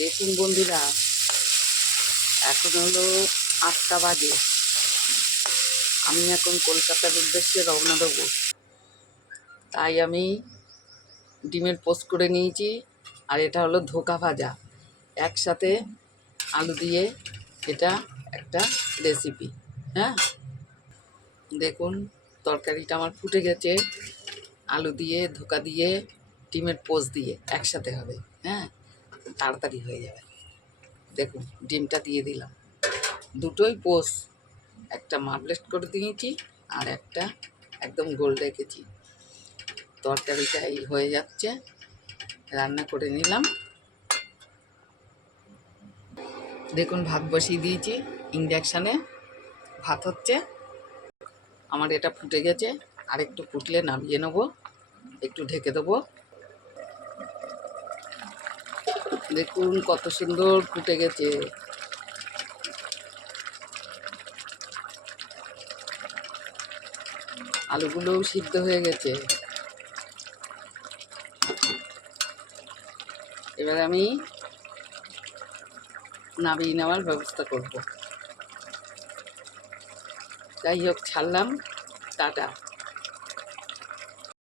দেখুন বন্ধুরা, এখন হলো 8টা বাজে। আমি এখন কলকাতার উদ্দেশ্যে রওনা দেবো। তাই আমি ডিমের পোস্ট করে নিয়েছি, আর এটা হলো ধোকা ভাজা একসাথে আলু দিয়ে। এটা একটা রেসিপি। হ্যাঁ, দেখুন তরকারিটা আমার ফুটে গেছে। আলু দিয়ে, ধোকা দিয়ে, ডিমের পোস্ট দিয়ে একসাথে হবে। হ্যাঁ, তাড়াতাড়ি হয়ে যাবে। দেখুন ডিমটা দিয়ে দিলাম, দুটোই পোস্ট, একটা মার্বলেট করে দিয়েছি আর একটা একদম গোল রেখেছি। তরকারিটা এই হয়ে যাচ্ছে, রান্না করে নিলাম। দেখুন ভাত বসিয়ে দিয়েছি ইন্ডাকশানে, ভাত হচ্ছে। আমার এটা ফুটে গেছে, আর একটু ফুটলে নামিয়ে নেবো, একটু ঢেকে দেবো। দেখুন কত সুন্দর ফুটে গেছে। আলুগুলোও সিদ্ধ হয়ে গেছে। এবার আমি নামিয়ে নেওয়ার ব্যবস্থা করব। যাই হোক, ছাড়লাম, টাটা।